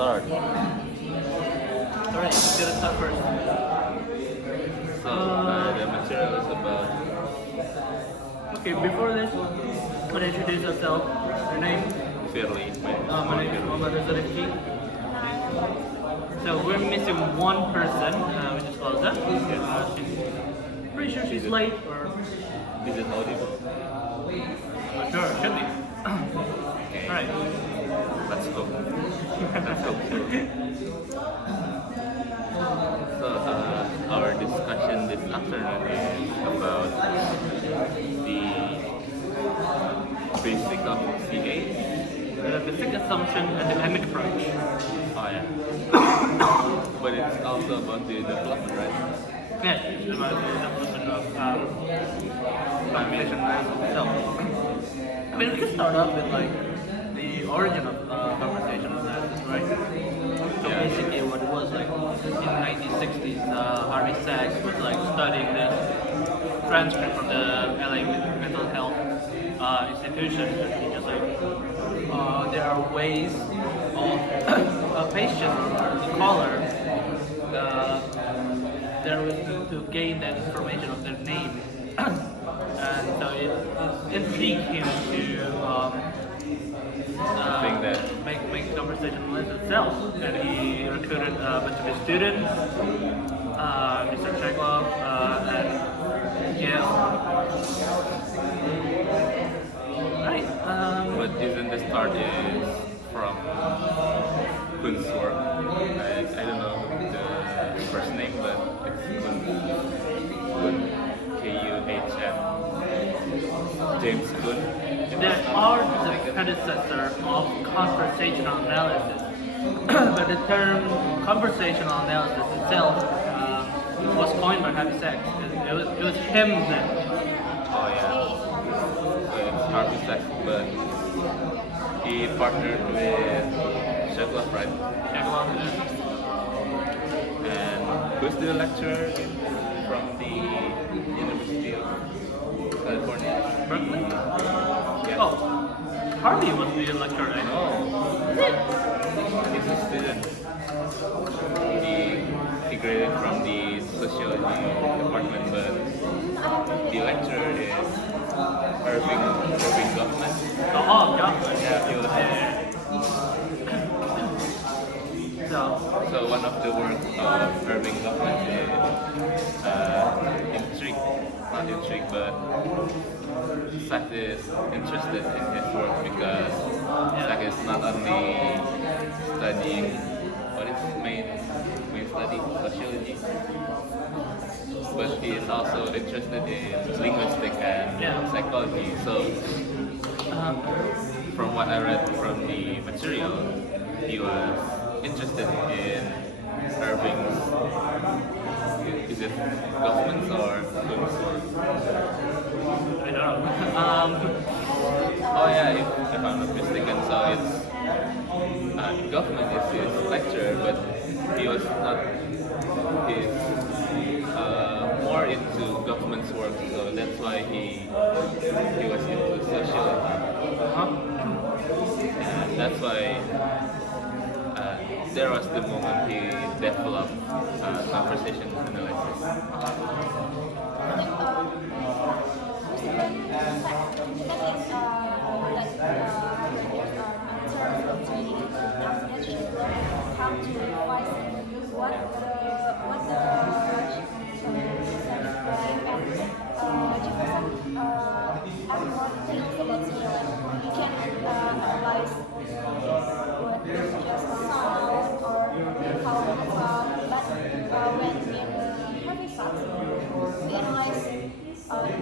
start. Alright, let's get it start first. So the material is about. Okay, before this, want to introduce yourself, your name? Fairly. My name is Muhammad Rizalifki. So we're missing one person, which is Fauza. She's pretty sure she's late, or Is it audible? not sure, should be. Okay. Alright. Let's go. Let's go. So our discussion this afternoon is about the basic of CA. The basic assumption and the limit approach. Oh yeah. But it's also about the development, right? Yes, it's about the development of conversation itself. I mean, we can start off with like the origin of conversation analysis, right? So Yeah. basically, what it was like in the 1960s, Harvey Sachs was like studying this transcript from the LA mental health institution, and he just like there are ways of a patient or the caller there was to gain that information of their name. And so it intrigued him to think that make conversation with itself. And he recruited a bunch of his students, Mr. Chekhov, and yeah. Right. But isn't the start is from Kun's work? I don't know the first name, but it's Kun. K-U-H-N. James Kun. There are the predecessor of conversational analysis, but the term conversational analysis itself was coined by Harvey Sachs. It was him that. Oh yeah. So it's Harvey Sachs, but he partnered with Chekhov, right? And who's the lecturer from the University of California? Berkeley? Yeah. Oh, Harvey was the lecturer, I know. No, he's a student. He graduated from the sociology department, but the lecturer is Irving Goffman. Oh, Johnson. Yeah, he was there. So, So one of the works of Irving Goffman is intrigue, not intrigue, but Sachs is interested in his work because Sachs is not only studying what is his main study, sociology, but he is also interested in linguistics and psychology. So from what I read from the material, he was interested in Irving's, is it Goffman's or Kun's work? I don't know. Oh yeah, if I'm not mistaken, so it's Goffman is his lecturer, but he was not his more into Goffman's work, so that's why he was into sociology, and that's why there was the moment he developed conversation analysis.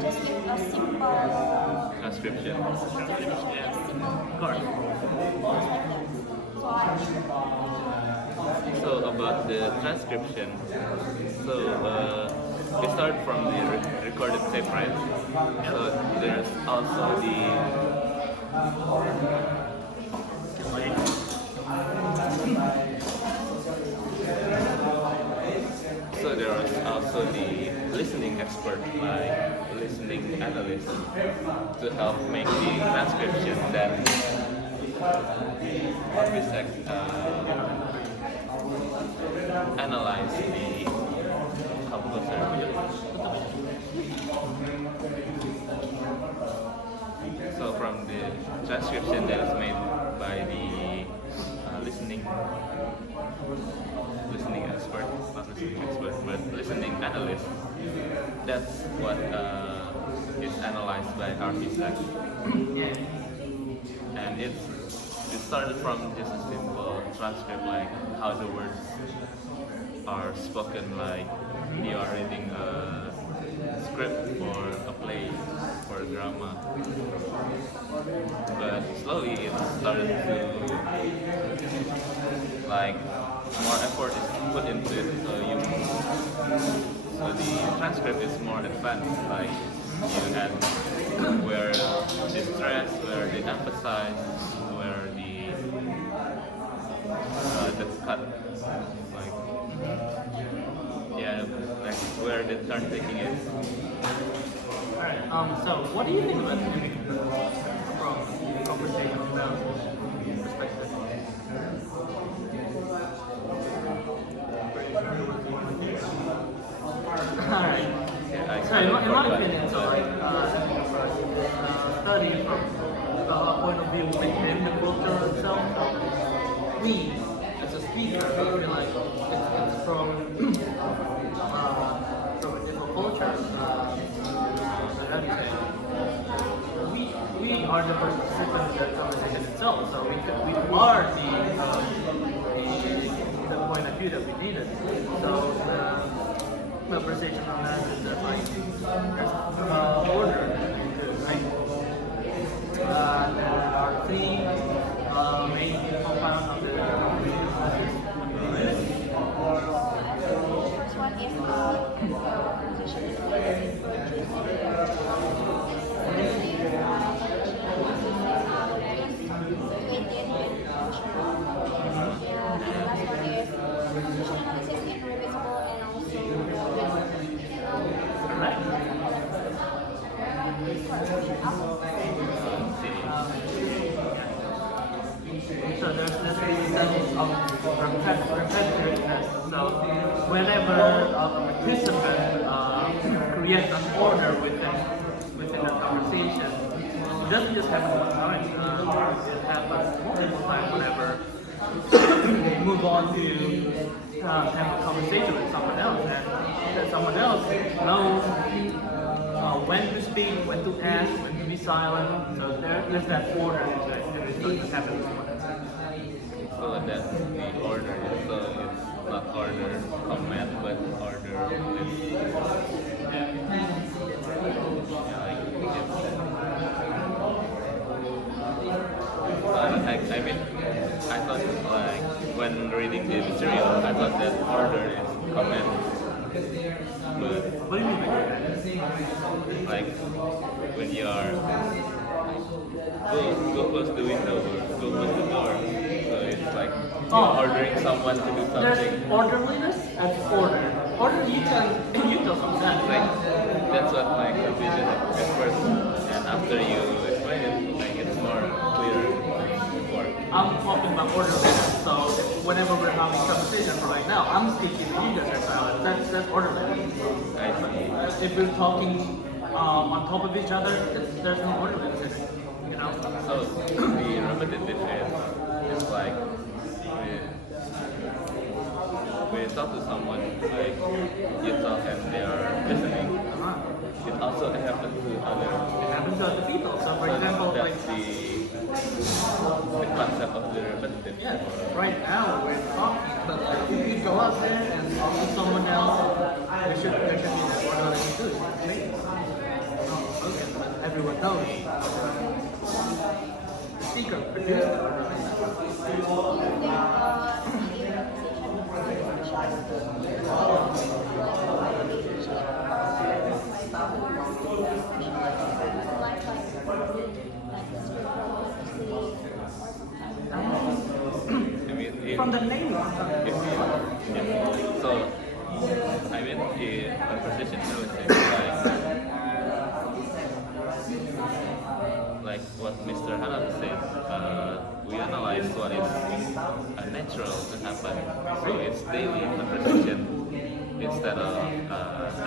Just with a simple Transcription. Of course. So about the transcription, so we start from the recorded tape, right? So there's also the so there is also the listening expert, like listening analyst, to help make the transcription that Harvey Sachs analyze the composer. So from the transcription that is made by the listening expert, not listening expert, but listening analyst, that's what is analyzed by architect. And it started from just a simple transcript, like how the words are spoken, like you are reading a script for a play, for a drama. But slowly it started to, like, more effort is put into it, so the transcript is more advanced, like you add where the stress, where the emphasize, where the cut, like, yeah, like where the turn taking is. Alright, so what do you think about mimicry from conversation analysis perspective? Alright. Yeah, So in my opinion, so like study from the point of view within the culture itself. We, as a speaker, I feel like it's from a different culture. How do you say? We are the participants in the conversation itself, so we are the point of view that we needed. So the conversation on that is that, like, there's order, right? There are three main compounds of the conversation process. First one is So there's this sense of repetitiveness. So whenever a participant creates an order within the conversation, it doesn't just happen one time. It happens multiple times whenever they move on to have a conversation with someone else, and that someone else knows when to speak, when to ask, when to be silent. So there's that order into it, and it starts to happen with someone else. So that's the order. So it's not order command, but order list. Yeah. I mean, I thought, like, when reading the material, I thought that order is command. But What do you mean by that? like when you are go close the window or go close the door, so it's like you're ordering someone to do something. There's orderliness and order. Order, you tell someone that. Like that's what my confusion at first, and after you explain it, like it's more clear before. I'm talking about orderliness. So whenever we're having conversation for right now, I'm speaking and you guys are silent. That's orderliness. I see. If we're talking on top of each other, there's no orderliness in it. You know? So the repetitive is like when you talk to someone, like you talk and they are listening. It also happens to others. It happens to other people. So for example, like that's the concept of the repetitive. yeah, right now we're talking, but if you go out there and talk to someone else, there should be that orderliness too. Right? Okay, but everyone knows. The speaker produced the from the name. So, I mean, in conversation analysis, like what Mr. Hanan said, we are analyze what is natural to happen. So it's daily conversation instead of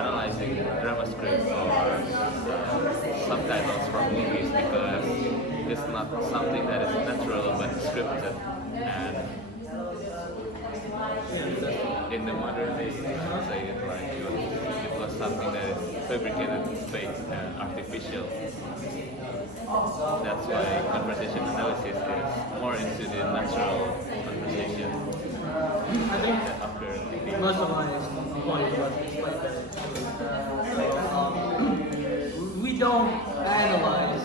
analyzing drama scripts or subtitles from movies, because it's not something that is natural but scripted. And in the modern day, I would say it like it was something that is fabricated, fake, and artificial. That's why conversation analysis is more into the natural conversation. I think After most of my point was explained that we don't analyze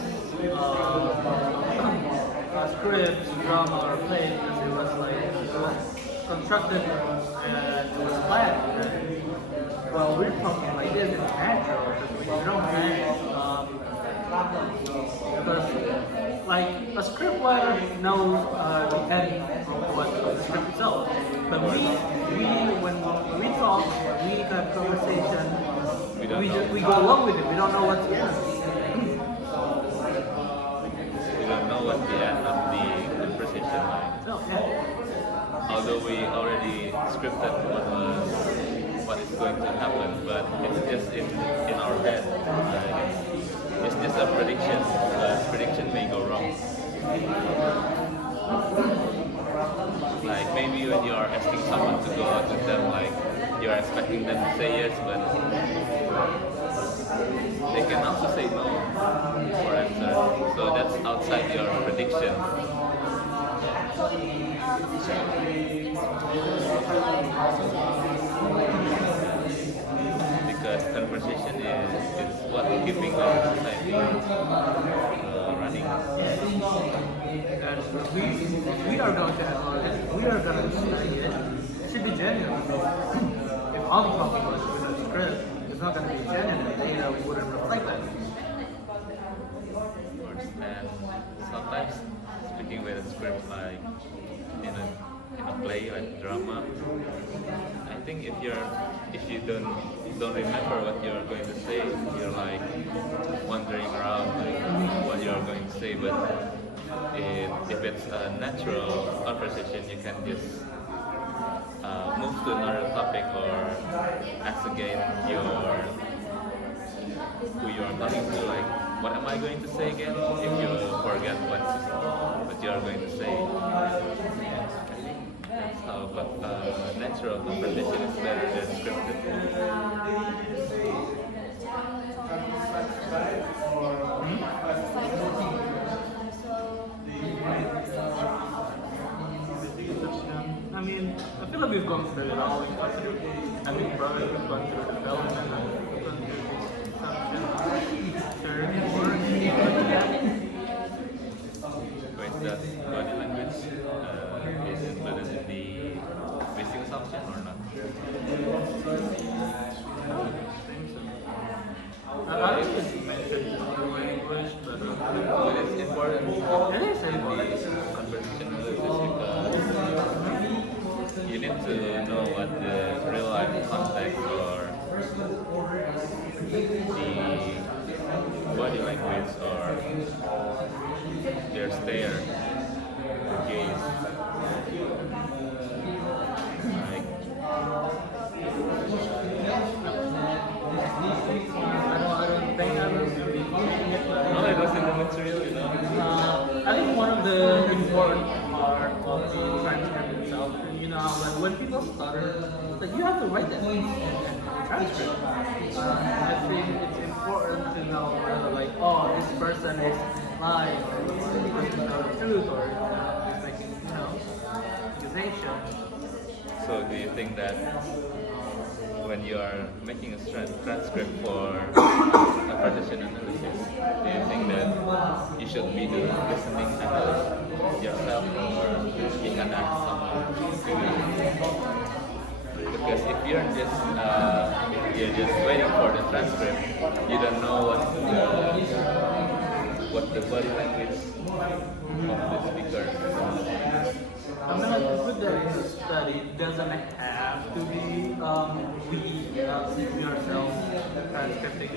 scripts, drama, or play because it was constructed and it was planned. And, well, we're talking like this, it's natural because we don't plan it. Because like a script writer knows the end of what of the script itself. But when we talk, when we have conversation, we go along with it. We don't know what's the end. we don't know what the end of the conversation like. So yeah. Although we already scripted what is going to happen, but it's just in our head. It's just a prediction, but prediction may go wrong. Like maybe when you are asking someone to go out with them, like you are expecting them to say yes, but they can also say no for answer. So that's outside your prediction. Because conversation is what keeping our society running. And we are going to analyze it. We are going to study it. It should be genuine. If I'm talking with a script, it's not going to be genuine. The data wouldn't reflect that. And sometimes speaking with a script like in a play like drama, I think if you don't remember what you're going to say, you're like wandering around like what you're going to say. But if it's a natural conversation, you can just move to another topic or ask again who you are talking to, like what am I going to say again, if you forget what you are going to say. That's how natural conversation is better than scripted. I mean, I feel like we've gone through it all. We've gone through having brothers, we've gone through development, and we've gone through Wait, does body language is included in the missing assumption or not? I think it's mentioned in the language, but But it's important it is in the conversation analysis because you need to know what the real life context or the body language or their stare, their gaze. Like, I don't think I was really following it. no, it was in the material, you know. I think one of the important part of the transcript itself, you know, when people stutter, like you have to write that in the transcript. I think it's important to know whether, like, oh, this person is lying, or this person is telling the truth, or is making, accusation. So do you think that when you are making a transcript for conversation analysis, do you think that you should be the listening analyst yourself, or you can ask someone to do it? Because if you're just waiting for the transcript, you don't know what the body language of the speaker. I'm gonna put that in the study. It doesn't have to be we ourselves. transcripting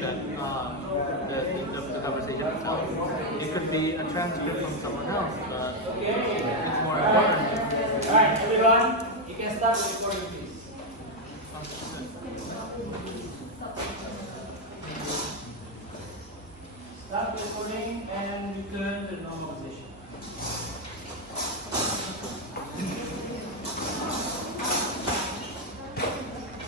the conversation itself. It could be a transcript from someone else, but it's more important. Alright, everyone, you can stop recording, please. Stop recording and return to the normal position.